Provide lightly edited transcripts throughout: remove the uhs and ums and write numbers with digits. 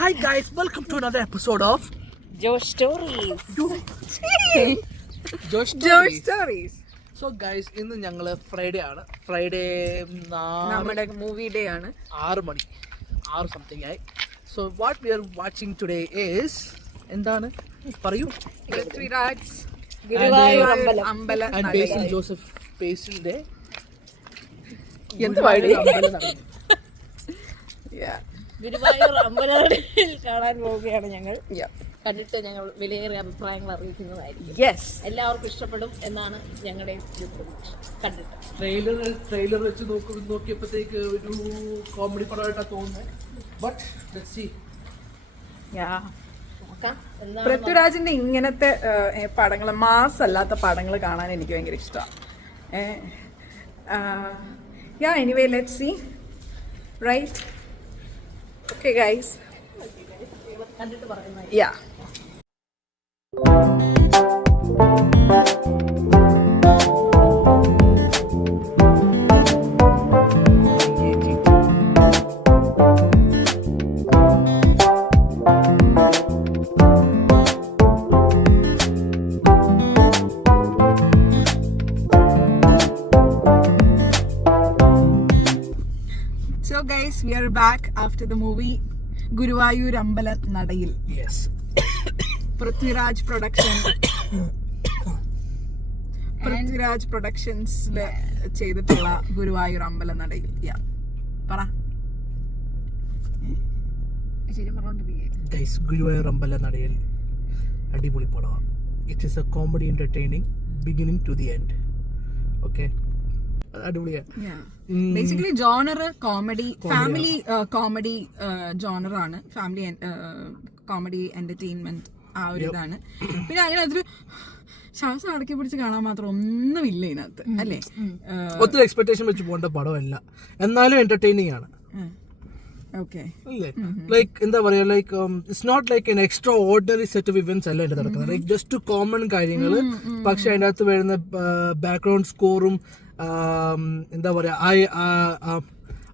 Hi guys, welcome to another episode of Josh Stories. Josh Josh Stories. So guys, ഇന്ന് ഞങ്ങൾ Friday ആണ്. Friday നമ്മുടെ movie day ആണ്. 6 something ആയി. So what we are watching today is എന്താണ് പറയൂ? പൃഥ്വിരാജ് ഗുരുവായൂർ അമ്പലം and Basil Joseph Basilന്റെ എന്ത് പാടി? ഗുരുവായൂർ അമ്പലത്തിൽ കാണാൻ പോവുകയാണ് ഞങ്ങൾ. കണ്ടിട്ട് ഞങ്ങൾ വിലയേറിയ അഭിപ്രായങ്ങൾ അറിയിക്കുന്നതായിരിക്കും. എല്ലാവർക്കും ഇഷ്ടപ്പെടും എന്നാണ് ഞങ്ങളുടെ കണ്ടിട്ട്. ട്രെയിലർ വെച്ച് നോക്കിയപ്പോഴത്തേക്ക് ഒരു കോമഡി പടമായിട്ടാണ് തോന്നുന്നത്. But let's see. പൃഥ്വിരാജിന്റെ ഇങ്ങനത്തെ പടങ്ങൾ, മാസ് അല്ലാത്ത പടങ്ങൾ കാണാൻ എനിക്ക് ഭയങ്കര ഇഷ്ടമാണ്. Anyway let's see. Right, okay guys, കണ്ടിട്ട് പറയുന്നത്. So guys, we are back after the movie Guruvayur അമ്പല നടയിൽ. പൃഥ്വിരാജ് പ്രൊഡക്ഷൻസിൽ ചെയ്തിട്ടുള്ള ഗുരുവായൂർ അമ്പല നടയിൽ. പറ. ഗുരുവായൂർ അമ്പല നടയിൽ അടിപൊളി പടമാണ്. It is a comedy entertaining beginning to the end. Okay, basically genre comedy, family comedy genre ആണ്. ഫാമിലി കോമഡി എന്റർടൈൻമെന്റ് ആ ഒരു ഇതാണ്. പിന്നെ അങ്ങനെ അതൊരു ശ്വാസം അടക്കി പിടിച്ച് കാണാൻ മാത്രം ഒന്നുമില്ല ഇതിനകത്ത്, അല്ലേ? ഒത്തിരി എക്സ്പെക്ടേഷൻ വെച്ച് പോകേണ്ട പടമല്ല, എന്നാലും എന്റർടൈനിങ് ആണ്. ലൈക്ക് എന്താ പറയാ, like it's not like an extraordinary set of events അല്ല എന്റെ നടക്കുന്നത്. ലൈക്ക് ജസ്റ്റ് കോമൺ കാര്യങ്ങള്, പക്ഷെ അതിന്റെ അകത്ത് വരുന്ന ബാക്ക്ഗ്രൗണ്ട് സ്കോറും എന്താ പറയാ,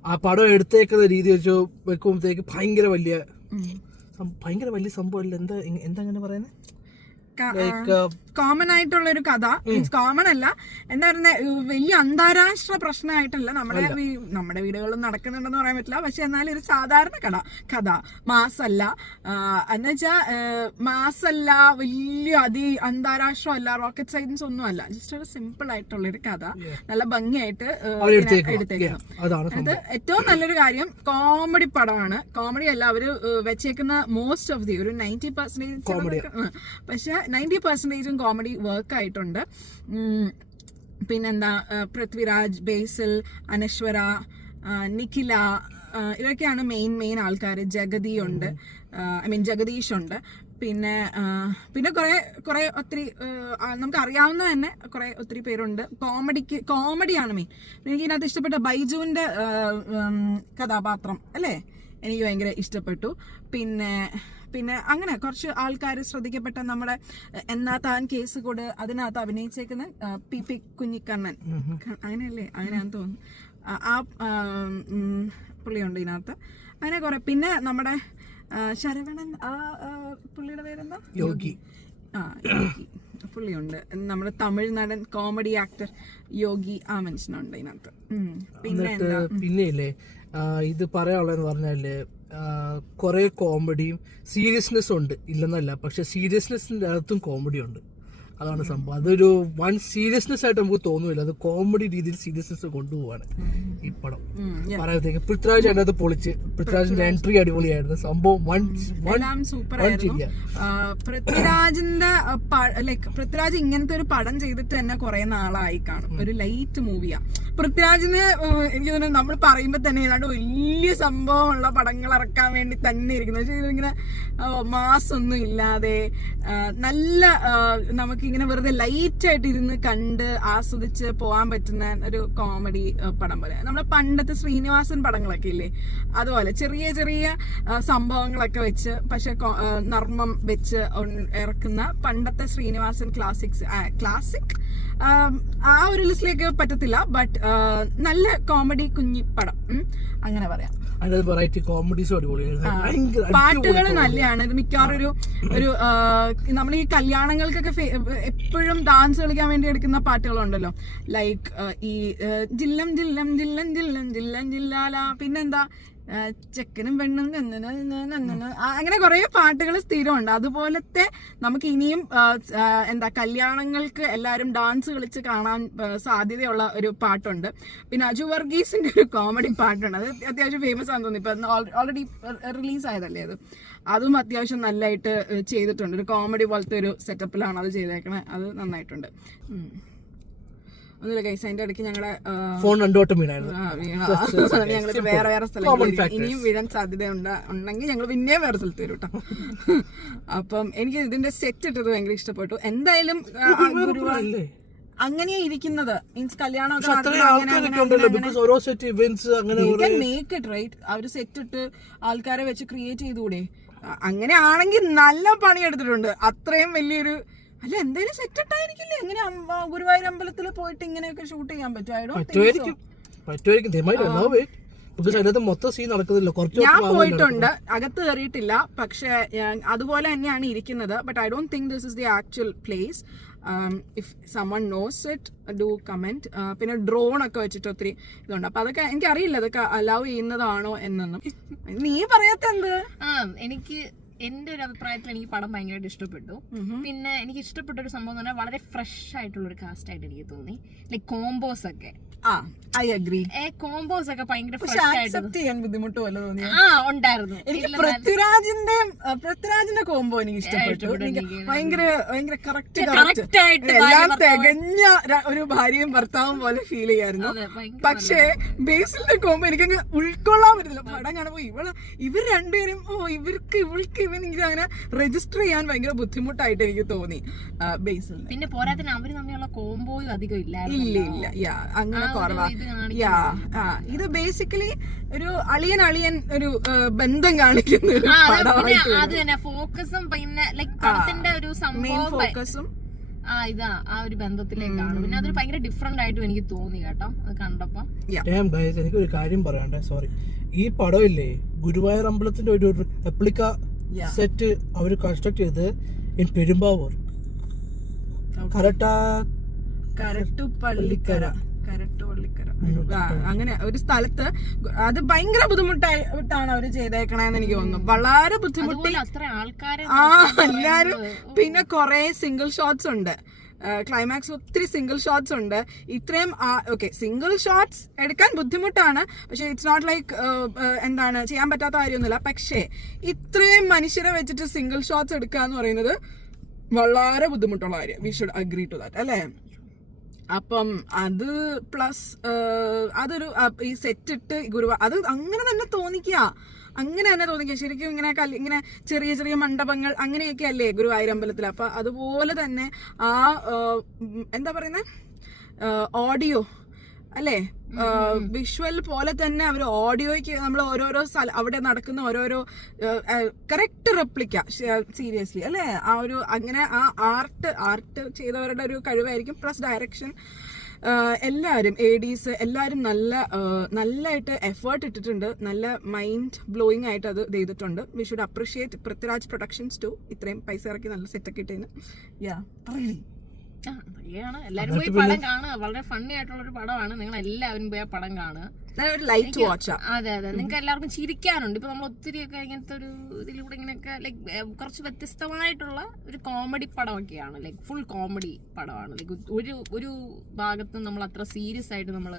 ആ പടം എടുത്തേക്കുന്ന രീതി വെച്ച് വെക്കുമ്പോഴത്തേക്ക് ഭയങ്കര വലിയ സംഭവം അല്ല. എന്താ അങ്ങനെ പറയുന്നത്? കോമൺ ആയിട്ടുള്ള ഒരു കഥ. മീൻസ് കോമൺ അല്ല, എന്താ പറയുന്നത്, വലിയ അന്താരാഷ്ട്ര പ്രശ്നമായിട്ടല്ല. നമ്മുടെ വീടുകളിൽ നടക്കുന്നുണ്ടെന്ന് പറയാൻ പറ്റില്ല, പക്ഷെ എന്നാലും ഒരു സാധാരണ കഥ. മാസല്ല എന്നുവെച്ചാ, മാസല്ല, വലിയ അന്താരാഷ്ട്രം അല്ല, റോക്കറ്റ് സയൻസ് ഒന്നും അല്ല. ജസ്റ്റ് ഒരു സിമ്പിൾ ആയിട്ടുള്ള ഒരു കഥ നല്ല ഭംഗിയായിട്ട് എടുത്തേക്കുന്നു. അത് ഏറ്റവും നല്ലൊരു കാര്യം, കോമഡി പടമാണ്. കോമഡി അല്ല, അവര് വെച്ചേക്കുന്ന മോസ്റ്റ് ഓഫ് ദി ഒരു 90%, പക്ഷെ 90% കോമഡി വർക്ക് ആയിട്ടുണ്ട്. പിന്നെന്താ, പൃഥ്വിരാജ്, ബേസിൽ, അനശ്വര, നിഖില, ഇവരൊക്കെയാണ് മെയിൻ ആൾക്കാർ. ജഗദീഷ് ഉണ്ട്. പിന്നെ കുറെ ഒത്തിരി നമുക്ക് അറിയാവുന്ന തന്നെ ഒത്തിരി പേരുണ്ട്. കോമഡിയാണ് മെയിൻ. എനിക്ക് ഇതിനകത്ത് ഇഷ്ടപ്പെട്ട ബൈജുവിന്റെ കഥാപാത്രം അല്ലേ, എനിക്ക് ഭയങ്കര ഇഷ്ടപ്പെട്ടു. പിന്നെ അങ്ങനെ കുറച്ച് ആൾക്കാർ ശ്രദ്ധിക്കപ്പെട്ട, നമ്മുടെ എന്നാ താൻ കേസ് കൂടെ അതിനകത്ത് അഭിനയിച്ചേക്കുന്ന പി കുഞ്ഞിക്കണ്ണൻ, അങ്ങനെയല്ലേ, അങ്ങനെയാന്ന് തോന്നുന്നു. ആ പുള്ളിയുണ്ട് ഇതിനകത്ത്. അങ്ങനെ കുറെ. പിന്നെ നമ്മുടെ ശരവണൻ, പുള്ളിയുടെ പേരെന്താ, യോഗി. പുള്ളിയുണ്ട്. നമ്മുടെ തമിഴ് നടൻ, കോമഡി ആക്ടർ യോഗി, ആ മനുഷ്യനുണ്ട് ഇതിനകത്ത്. പിന്നെ ഇത് പറയാനുള്ളതെന്ന് പറഞ്ഞാല്, കുറെ കോമഡിയും സീരിയസ്നെസ് ഉണ്ട്, ഇല്ലെന്നല്ല, പക്ഷെ സീരിയസ്നെസ്സിന്റെ അകത്തും കോമഡി ഉണ്ട്. അതാണ് സംഭവം. അതൊരു വൺ സീരിയസ്നെസ് ആയിട്ട് നമുക്ക് തോന്നുന്നില്ല, അത് കോമഡി രീതിയിൽ സീരിയസ്നെസ് കൊണ്ടുപോവാണ് ഈ പടം. പറയുമ്പോഴത്തേക്ക് പൃഥ്വിരാജ് അതിനകത്ത് പൊളിച്ച്, പൃഥ്വിരാജിന്റെ എൻട്രി അടിപൊളിയായിരുന്നു. സംഭവം സൂപ്പർ ആയിരുന്നു. പൃഥ്വിരാജ് ഇങ്ങനത്തെ ഒരു പടം ചെയ്തിട്ട് തന്നെ കുറെ നാളായി കാണും. ഒരു ലൈറ്റ് മൂവിയാ പൃഥ്വിരാജിന്. എനിക്ക് തോന്നുന്നു നമ്മൾ പറയുമ്പോ തന്നെ ഏതാണ്ട് വലിയ സംഭവമുള്ള പടങ്ങൾ ഇറക്കാൻ വേണ്ടി തന്നെ ഇരിക്കുന്നത്. പക്ഷെ ഇതിങ്ങനെ മാസ് ഒന്നും ഇല്ലാതെ നല്ല നമുക്ക് ഇങ്ങനെ വെറുതെ ലൈറ്റ് ആയിട്ട് ഇരുന്ന് കണ്ട് ആസ്വദിച്ച് പോകാൻ പറ്റുന്ന ഒരു കോമഡി പടം പോലെ. നമ്മുടെ പണ്ടത്തെ ശ്രീനിവാസൻ പടങ്ങളൊക്കെ ഇല്ലേ, അതുപോലെ ചെറിയ ചെറിയ സംഭവങ്ങളൊക്കെ വെച്ച്, പക്ഷെ നർമ്മം വെച്ച് ഇറക്കുന്ന പണ്ടത്തെ ശ്രീനിവാസൻ ക്ലാസിക് ആ ഒരു ലിസ്റ്റിലേക്ക് പറ്റത്തില്ല. ബട്ട് നല്ല കോമഡി കുഞ്ഞി പടം അങ്ങനെ പറയാം. വെറൈറ്റി കോമഡീസും അടിപൊളിയായിരുന്നു. പാട്ടുകൾ നല്ലതാണ്. ഇത് മിക്കവാറും ഒരു നമ്മൾ ഈ കല്യാണങ്ങൾക്കൊക്കെ എപ്പോഴും ഡാൻസ് കളിക്കാൻ വേണ്ടി എടുക്കുന്ന പാട്ടുകളുണ്ടല്ലോ, ലൈക്ക് ഈ ജില്ലം ജില്ലം ജില്ലം ജില്ലം ജില്ലം ജില്ലാല, പിന്നെന്താ ചെക്കനും പെണ്ണും അങ്ങനെ കുറെ പാട്ടുകൾ സ്ഥിരമുണ്ട്. അതുപോലത്തെ നമുക്ക് ഇനിയും എന്താ കല്യാണങ്ങൾക്ക് എല്ലാവരും ഡാൻസ് കളിച്ച് കാണാൻ സാധ്യതയുള്ള ഒരു പാട്ടുണ്ട്. പിന്നെ അജു വർഗീസിന്റെ ഒരു കോമഡി പാട്ടുണ്ട്, അത് അത്യാവശ്യം ഫേമസ് ആണെന്ന് തോന്നി. ഇപ്പൊ ഓൾറെഡി റിലീസ് ആയതല്ലേ അത്. അതും അത്യാവശ്യം നല്ലതായിട്ട് ചെയ്തിട്ടുണ്ട്. ഒരു കോമഡി പോലത്തെ ഒരു സെറ്റപ്പിലാണ് അത് ചെയ്തേക്കണേ. അത് നന്നായിട്ടുണ്ട്. ഒന്നുമില്ല ഗൈസ്, അതിന്റെ ഇടയ്ക്ക് ഞങ്ങളുടെ ഫോൺ രണ്ടോട്ടം വീണായിരുന്നു. ഞങ്ങൾക്ക് വേറെ വേറെ സ്ഥലങ്ങളിൽ ഇനിയും വീഴാൻ സാധ്യത ഉണ്ടെങ്കിൽ ഞങ്ങൾ പിന്നെയും വേറെ സ്ഥലത്ത് വരും കേട്ടോ. അപ്പം എനിക്ക് ഇതിന്റെ സെറ്റ് ഇട്ടത് ഭയങ്കര ഇഷ്ടപ്പെട്ടു. എന്തായാലും അങ്ങനെ ഇരിക്കുന്നത് മീൻസ് കല്യാണം മേക്ക് ഇറ്റ് റൈറ്റ്. അവര് സെറ്റ് ഇട്ട് ആൾക്കാരെ വെച്ച് ക്രിയേറ്റ് ചെയ്തുകൂടെ? അങ്ങനെ ആണെങ്കിൽ നല്ല പണിയെടുത്തിട്ടുണ്ട്. അത്രയും വലിയൊരു അല്ല എന്തായാലും സെറ്റ് ഇട്ടായിരിക്കില്ലേ? എങ്ങനെ ഗുരുവായൂർ അമ്പലത്തിൽ പോയിട്ട് ഇങ്ങനെയൊക്കെ ഷൂട്ട് ചെയ്യാൻ പറ്റും? ഞാൻ പോയിട്ടുണ്ട്, അകത്ത് കയറിയിട്ടില്ല. പക്ഷെ അതുപോലെ തന്നെയാണ് ഇരിക്കുന്നത്. But I don't think this is the actual place. If someone knows it do comment. പിന്നെ ഡ്രോൺ ഒക്കെ വെച്ചിട്ട് ഒത്തിരി ഇതുണ്ട്. അപ്പൊ അതൊക്കെ എനിക്കറിയില്ല അതൊക്കെ അലൗ ചെയ്യുന്നതാണോ എന്നൊന്നും. നീ പറയാത്ത എന്ത്? എനിക്ക് എന്റെ ഒരു അഭിപ്രായത്തിൽ എനിക്ക് പടം ഭയങ്കരമായിട്ട് ഇഷ്ടപ്പെട്ടു. പിന്നെ എനിക്ക് ഇഷ്ടപ്പെട്ട ഒരു സംഭവം എന്ന് പറഞ്ഞാൽ വളരെ ഫ്രഷ് ആയിട്ടുള്ള ഒരു കാസ്റ്റ് ആയിട്ട് എനിക്ക് തോന്നി. ലൈക് കോംബോസ് ഒക്കെ ഐ അഗ്രി. കോംബോസ് ഒക്കെ ഭയങ്കര ബുദ്ധിമുട്ട് പോലെ തോന്നി ഉണ്ടായിരുന്നു. എനിക്ക് പൃഥ്വിരാജിന്റെ കോംബോ എനിക്ക് ഇഷ്ടപ്പെട്ടു. ഭയങ്കര ഭയങ്കര കറക്റ്റ് ആയിട്ട് എല്ലാം തികഞ്ഞ ഒരു ഭാര്യയും ഭർത്താവും പോലെ ഫീൽ ചെയ്യായിരുന്നു. പക്ഷേ ബേസിലിന്റെ കോംബോ എനിക്കങ്ങ് ഉൾക്കൊള്ളാൻ പറ്റില്ല. പടം കാണുമ്പോ ഇവർ രണ്ടുപേരും ഇവൾക്ക് ഇവനിക്ക് അങ്ങനെ രജിസ്റ്റർ ചെയ്യാൻ ഭയങ്കര ബുദ്ധിമുട്ടായിട്ട് എനിക്ക് തോന്നി ബേസിൽ. പിന്നെ പോരാത്തിന് അവര് തമ്മിലുള്ള കോംബോയും അധികം ഇല്ല. അങ്ങനെ കുറവാ. ഇത് ബേസിക്കലി ഒരു അളിയൻ ഒരു ബന്ധം കാണിക്കുന്ന ഒരു പടമായിട്ട്. അത് തന്നെ ഫോക്കസും പിന്നെ ലൈക് പടത്തിന്റെ ഒരു സംഭവം ഫോക്കസും ആ ഒരു ബന്ധത്തിലേക്കാണ്. പിന്നെ അതൊരു ഭയങ്കര ഡിഫറെന്റ് ആയിട്ടും എനിക്ക് തോന്നി കേട്ടോ അത് കണ്ടപ്പോ. എനിക്കൊരു കാര്യം പറയാണ്ടേ, സോറി. ഈ പടം ഇല്ലേ, ഗുരുവായൂർ അമ്പലത്തിന്റെ ഒരു റെപ്ലിക്ക സെറ്റ് അവര് കൺസ്ട്രക്ട് ചെയ്ത് പെരുമ്പാവൂർ കരട്ടുപള്ളിക്കര അങ്ങനെ ഒരു സ്ഥലത്ത്. അത് ഭയങ്കര ബുദ്ധിമുട്ടായിട്ടാണ് അവര് ചെയ്തേക്കണേന്ന് എനിക്ക് തോന്നുന്നു. വളരെ ബുദ്ധിമുട്ടി എല്ലാരും. പിന്നെ കൊറേ സിംഗിൾ ഷോട്ട്സ് ഉണ്ട്. ക്ലൈമാക്സ് ഒത്തിരി സിംഗിൾ ഷോട്ട്സ് ഉണ്ട്. ഇത്രയും ഓക്കെ സിംഗിൾ ഷോട്ട്സ് എടുക്കാൻ ബുദ്ധിമുട്ടാണ്. പക്ഷെ ഇറ്റ്സ് നോട്ട് ലൈക്ക് എന്താണ് ചെയ്യാൻ പറ്റാത്ത കാര്യമൊന്നുമില്ല. പക്ഷേ ഇത്രയും മനുഷ്യരെ വെച്ചിട്ട് സിംഗിൾ ഷോട്ട്സ് എടുക്കുക എന്ന് പറയുന്നത് വളരെ ബുദ്ധിമുട്ടുള്ള കാര്യം. We should agree to that അല്ലേ? അപ്പം അത് പ്ലസ് അതൊരു ഈ സെറ്റ് ഇട്ട് അത് അങ്ങനെ തന്നെ തോന്നിക്കുക ശരിക്കും. ഇങ്ങനെ ചെറിയ ചെറിയ മണ്ഡപങ്ങൾ അങ്ങനെയൊക്കെ അല്ലേ ഗുരുവായൂർ അമ്പലത്തിൽ. അപ്പൊ അതുപോലെ തന്നെ ആ എന്താ പറയുന്നത് ഓഡിയോ അല്ലേ, വിഷ്വൽ പോലെ തന്നെ അവർ ഓഡിയോയ്ക്ക് നമ്മൾ ഓരോരോ സ്ഥലം അവിടെ നടക്കുന്ന ഓരോരോ കറക്റ്റ് റെപ്ലിക്ക സീരിയസ്ലി അല്ലേ. ആ ഒരു അങ്ങനെ ആ ആർട്ട് ചെയ്തവരുടെ ഒരു കഴിവായിരിക്കും. പ്ലസ് ഡയറക്ഷൻ എല്ലാവരും ADs എല്ലാവരും നല്ലതായിട്ട് എഫേർട്ട് ഇട്ടിട്ടുണ്ട്. നല്ല മൈൻഡ് ബ്ലോയിങ് ആയിട്ട് അത് ചെയ്തിട്ടുണ്ട്. We should appreciate Prithviraj productions to ഇത്രയും പൈസ ഇറക്കി നല്ല സെറ്റൊക്കെ ഇട്ടതിന്. എല്ലാരും പോയി പടം കാണുക. വളരെ ഫണ്ണി ആയിട്ടുള്ള ഒരു പടമാണ്. നിങ്ങൾ എല്ലാവരും പോയി ആ പടം കാണുക. അതെ നിങ്ങൾക്ക് എല്ലാവർക്കും ചിരിക്കാനുണ്ട്. ഇപ്പൊ നമ്മൾ ഒത്തിരിയൊക്കെ ഇങ്ങനത്തെ ഒരു ഇതിലൂടെ ഇങ്ങനെയൊക്കെ ലൈക്ക് കുറച്ച് വ്യത്യസ്തമായിട്ടുള്ള ഒരു കോമഡി പടമൊക്കെയാണ്. ലൈക്ക് ഫുൾ കോമഡി പടമാണ്. ലൈക്ക് ഒരു ഭാഗത്ത് നമ്മൾ അത്ര സീരിയസ് ആയിട്ട് നമ്മൾ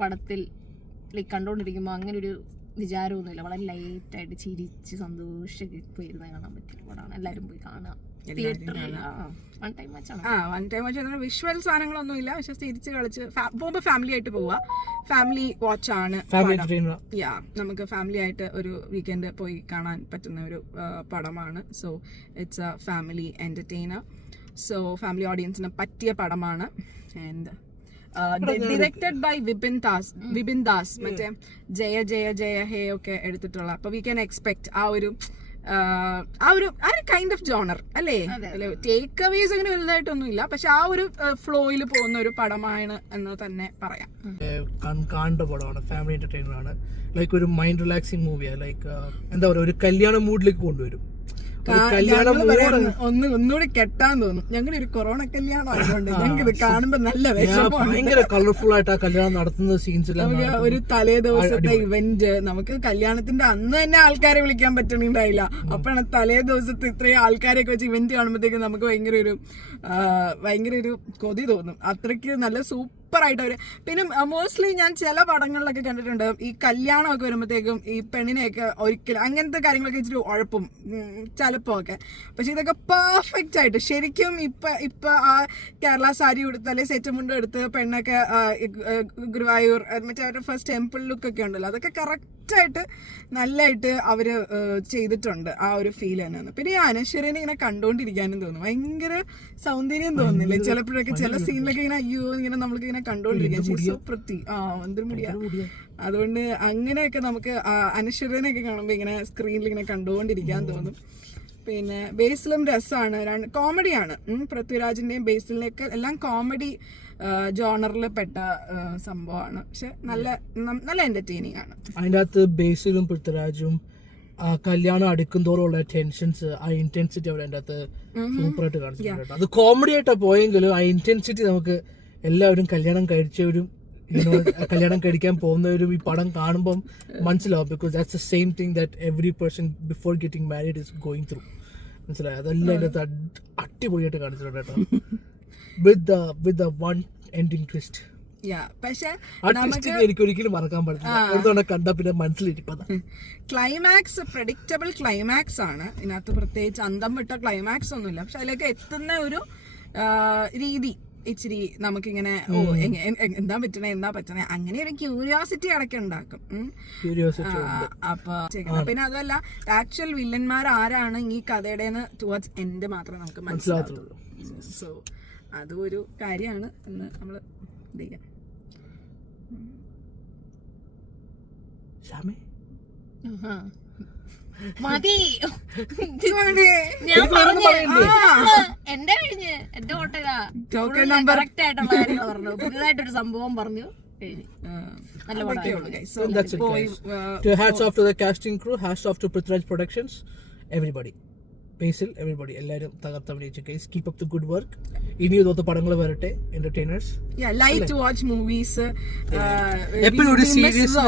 പടത്തിൽ ലൈക്ക് കണ്ടോണ്ടിരിക്കുമ്പോൾ അങ്ങനെ ഒരു വിചാരമൊന്നുമില്ല. വളരെ ലൈറ്റായിട്ട് ചിരിച്ച് സന്തോഷമൊക്കെ പോയി ഇരുന്ന് കാണാൻ പറ്റിയ പടമാണ്. എല്ലാവരും പോയി കാണുക. One time watch. വിഷ്വൽ സാധനങ്ങളൊന്നും ഇല്ല. പക്ഷെ തിരിച്ച് കളിച്ച് പോകുമ്പോ ഫാമിലി ആയിട്ട് പോവുക. ഫാമിലി വാച്ച് ആണ്. നമുക്ക് ഫാമിലി ആയിട്ട് ഒരു വീക്കെൻഡ് പോയി കാണാൻ പറ്റുന്ന ഒരു പടമാണ്. So it's a family entertainer. So family ഓഡിയൻസിന് പറ്റിയ പടമാണ്. And directed by Vipin Das മറ്റേ ജയ ജയ ജയ ഹേ ഒക്കെ എടുത്തിട്ടുള്ള. അപ്പൊ വി ക്യാൻ എക്സ്പെക്ട് ആ ഒരു ആ ഒരു കൈൻഡ് ഓഫ് ജോണർ അല്ലേ, ടേക്ക് അവേസ് അങ്ങനെ വലുതായിട്ടൊന്നും ഇല്ല, പക്ഷെ ആ ഒരു ഫ്ലോയിൽ പോകുന്ന ഒരു പടമാണ് എന്ന് തന്നെ പറയാം. കാണേണ്ട പടമാണ്, ഫാമിലി എന്റർടൈനർ ആണ്, ലൈക്ക് ഒരു മൈൻഡ് റിലാക്സിങ് മൂവിയാണ്, ലൈക്ക് എന്താ പറയുക ഒരു കല്യാണ മൂഡിലേക്ക് കൊണ്ടുവരും. ഒന്നുകൂടി കെട്ടാൻ തോന്നും. ഞങ്ങളുടെ ഒരു കൊറോണ കല്യാണം ആയതുകൊണ്ട് ഞങ്ങൾക്ക് ഇത് കാണുമ്പോ നല്ല ഭയങ്കര കളർഫുൾ ആയിട്ട് ആ കല്യാണം നടത്തുന്ന സീൻസ്, ഒരു തലേ ദിവസത്തെ ഇവന്റ്, നമുക്ക് കല്യാണത്തിന്റെ അന്ന് തന്നെ ആൾക്കാരെ വിളിക്കാൻ പറ്റണുണ്ടായില്ല, അപ്പോഴാണ് തലേ ദിവസത്തെ ഇത്രയും ആൾക്കാരെയൊക്കെ വെച്ച് ഇവന്റ് കാണുമ്പോഴത്തേക്ക് നമുക്ക് ഭയങ്കര ഒരു കൊതി തോന്നും. അത്രയ്ക്ക് നല്ല സൂപ്പറായിട്ട് അവര്. പിന്നെ മോസ്റ്റ്ലി ഞാൻ ചില പടങ്ങളിലൊക്കെ കണ്ടിട്ടുണ്ട് ഈ കല്യാണമൊക്കെ വരുമ്പോഴത്തേക്കും ഈ പെണ്ണിനെയൊക്കെ ഒരിക്കലും അങ്ങനത്തെ കാര്യങ്ങളൊക്കെ ഇച്ചിരി ഉഴപ്പും ചിലപ്പോ ഒക്കെ, പക്ഷെ ഇതൊക്കെ പെർഫെക്റ്റ് ആയിട്ട് ശരിക്കും ഇപ്പൊ ആ കേരള സാരി ഉടുത്ത് അല്ലെ സെറ്റ് മുണ്ടും എടുത്ത് പെണ്ണൊക്കെ ഗുരുവായൂർ മറ്റേ അവരുടെ ഫസ്റ്റ് ടെമ്പിൾ ലുക്കൊക്കെ ഉണ്ടല്ലോ, അതൊക്കെ കറക്റ്റായിട്ട് നല്ലതായിട്ട് അവര് ചെയ്തിട്ടുണ്ട്. ആ ഒരു ഫീൽ തന്നെയാണ്. പിന്നെ ഈ അനശ്വരനെ ഇങ്ങനെ കണ്ടോണ്ടിരിക്കാനും തോന്നും, ഭയങ്കര സൗന്ദര്യം തോന്നുന്നില്ലേ ചിലപ്പോഴൊക്കെ, ചില സീനിലൊക്കെ ഇങ്ങനെ അയ്യോ ഇങ്ങനെ നമ്മൾക്ക് ഇങ്ങനെ കണ്ടോണ്ടിരിക്കാം. എന്തൊരു മുടിയാ. അതുകൊണ്ട് അങ്ങനെയൊക്കെ നമുക്ക് അനശ്വരനെയൊക്കെ കാണുമ്പോ ഇങ്ങനെ സ്ക്രീനിൽ ഇങ്ങനെ കണ്ടുകൊണ്ടിരിക്കാൻ തോന്നും. പിന്നെ ബേസിലും രസമാണ്, കോമഡിയാണ്. പൃഥ്വിരാജിന്റെയും ബേസിലിനെയൊക്കെ എല്ലാം കോമഡി ജോണറിൽ പെട്ട സംഭവമാണ്, പക്ഷെ നല്ല എന്റർടൈനിങ് ആണ്. അതിൻ്റെ അകത്ത് ബേസിലും പൃഥ്വിരാജും കല്യാണം അടുക്കും തോറുള്ള ടെൻഷൻസ്, ആ ഇന്റൻസിറ്റി അവിടെ അതിൻ്റെ അകത്ത് സൂപ്പറായിട്ട് കാണിച്ചിട്ടുണ്ട്. അത് കോമഡി ആയിട്ടാ പോയെങ്കിലും ആ ഇന്റൻസിറ്റി നമുക്ക് എല്ലാവരും കല്യാണം കഴിച്ചവരും കല്യാണം കഴിക്കാൻ പോകുന്നവരും ഈ പടം കാണുമ്പം മനസ്സിലാവും. Because that's the same thing that every person before getting married is going through. മനസ്സിലായി? അതെല്ലാം അതിൻ്റെ അകത്ത് അടിപൊളിയായിട്ട് കാണിച്ചിട്ടുണ്ട് കേട്ടോ. with the one ending twist. എനിക്ക് ഒരിക്കലും മറക്കാൻ പറ്റില്ല, കണ്ട പിന്നെ മനസ്സിലിരിപ്പതാ. ക്ലൈമാക്സ് പ്രെഡിക്റ്റബിൾ ക്ലൈമാക്സ് ആണ് ഇതിനകത്ത്, പ്രത്യേകിച്ച് അന്തം വിട്ട ക്ലൈമാക്സ് ഒന്നുമില്ല, പക്ഷെ അതിലേക്ക് എത്തുന്ന ഒരു രീതി ഇച്ചിരി നമുക്കിങ്ങനെ എന്താ പറ്റണേ അങ്ങനെ ഒരു ക്യൂരിയോസിറ്റി അടക്കം ഉണ്ടാക്കും. അപ്പൊ പിന്നെ അതല്ല ആക്ച്വൽ വില്ലന്മാർ ആരാണ് ഈ കഥയുടെ ടുവേർഡ്സ് എൻഡ് മാത്രമേ നമുക്ക് മനസ്സിലാകത്തുള്ളൂ. സോ അതും ഒരു കാര്യമാണ് എന്ന് നമ്മൾ ഇത് ചെയ്യാം. മതി, ഞാൻ പറഞ്ഞു എന്റെ കഴിഞ്ഞ് എന്റെ ഹോട്ടലാ കറക്റ്റ് ആയിട്ടുള്ള കാര്യങ്ങൾ പറഞ്ഞു, പുതിയതായിട്ടൊരു സംഭവം പറഞ്ഞു കഴിഞ്ഞു. നല്ല പടം. Hats off to the casting crew, hats off to Prithviraj Productions, everybody. Basil, everybody, എല്ലാവരും തകർത്തഭിനയിച്ചു. Guys keep up the good work. ഇനി ഇതുപോലത്തെ പടങ്ങൾ വരട്ടെ. എന്റർടൈനേഴ്സ്, ലൈറ്റ് വാച്ച് മൂവീസ്, എപ്പോഴും സീരിയസ്.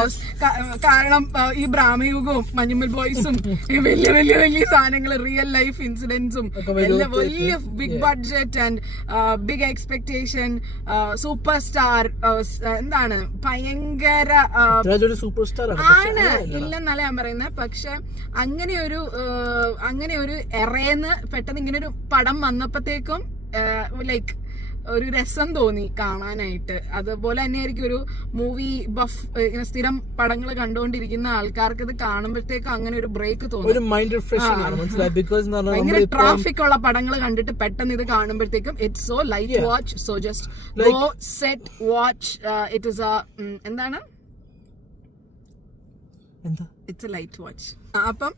കാരണം ഈ ബ്രാഹ്മയുഗവും മഞ്ഞുമ്മൽ ബോയ്സും വലിയ വലിയ വലിയ സാധനങ്ങൾ, റിയൽ ലൈഫ് ഇൻസിഡൻസും വലിയ big budget and big expectation, super star, എന്താണ് ഭയങ്കര സൂപ്പർ സ്റ്റാർ ആണ് ഇല്ലെന്നല്ല ഞാൻ പറയുന്നത്. പക്ഷെ അങ്ങനെ ഒരു എറേന്ന് പെട്ടെന്ന് ഇങ്ങനെ ഒരു പടം വന്നപ്പോഴത്തേക്കും ലൈക്ക് ഒരു രസം തോന്നി കാണാനായിട്ട്. അതുപോലെ തന്നെ ആയിരിക്കും ഒരു മൂവി ബഫ് സ്ഥിരം പടങ്ങൾ കണ്ടുകൊണ്ടിരിക്കുന്ന ആൾക്കാർക്ക് ഇത് കാണുമ്പോഴത്തേക്കും അങ്ങനെ ഒരു ബ്രേക്ക് തോന്നും. ഭയങ്കര ട്രാഫിക് ഉള്ള പടങ്ങൾ കണ്ടിട്ട് പെട്ടെന്ന് ഇത് കാണുമ്പോഴത്തേക്കും it's so light watch. So just go set watch. It is എന്താണ് ഇറ്റ്സ് എ ലൈറ്റ് വാച്ച്. അപ്പം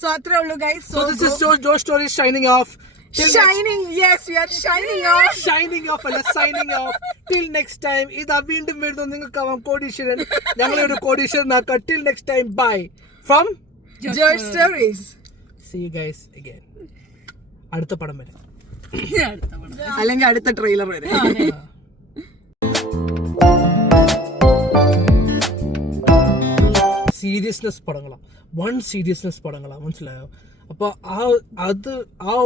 so അത്രേ ഉള്ളൂ guys. So this is Joe Story signing off. Yes, we are shining off. Signing off. Till next time. ഇതാ വീണ്ടും വരുന്നു നിങ്ങൾക്ക് കോടീശ്വരൻ, ഞങ്ങളൊരു കോടീശ്വരനാക്കാം. Till next time, bye from Joe Stories. See you guys again. അടുത്ത പടം വരെ, അല്ലെങ്കിൽ അടുത്ത ട്രെയിലർ വരെ. സീരിയസ്നെസ് പടങ്ങളാണ്, മനസ്സിലായോ? അപ്പൊ ആ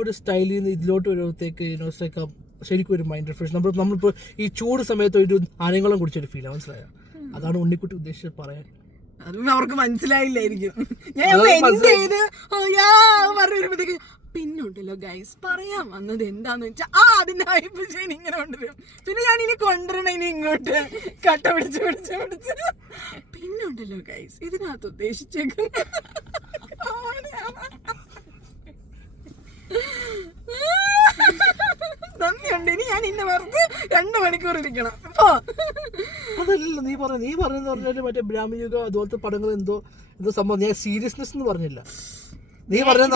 ഒരു സ്റ്റൈലിൽ നിന്ന് ഇതിലോട്ട് വരുമ്പോഴത്തേക്ക് ശരിക്കും ഒരു മൈൻഡ് റിഫ്രഷ്. നമ്മളിപ്പോ ഈ ചൂട് സമയത്ത് ഒരു ആനങ്ങളും കുടിച്ചൊരു ഫീലാണ്, മനസ്സിലായോ? അതാണ് ഉണ്ണിക്കുട്ടി ഉദ്ദേശിച്ചത് പറയാൻ. അതൊന്നും അവർക്ക് മനസ്സിലായില്ലായിരിക്കും. ഞാൻ വരുമ്പോഴത്തേക്ക് പിന്നുണ്ടല്ലോ ഗൈസ് പറയാൻ വന്നത് എന്താന്ന് വെച്ചാ അതിന്റെ ഹൈപ്പ് ഞാൻ ഇങ്ങനെ കൊണ്ടുവരും. പിന്നെ ഞാൻ ഇനി കൊണ്ടുവരണം ഇനി ഇങ്ങോട്ട് കട്ട പിടിച്ച് പിന്നുണ്ടല്ലോ ഗൈസ് ഇതിനകത്ത് ഉദ്ദേശിച്ചേക്കും. നന്ദിയുണ്ട്. ഇനി ഞാൻ ഇന്ന് വെറുതെ 2 മണിക്കൂർ ഇരിക്കണം. അതല്ല നീ പറഞ്ഞെന്ന് പറഞ്ഞാല് മറ്റേ ബ്രാഹ്മയുഗം അതുപോലത്തെ പടങ്ങൾ എന്തോ ഇത് സംഭവം. ഞാൻ സീരിയസ്നെസ് എന്ന് പറഞ്ഞില്ല. നീ പറഞ്ഞ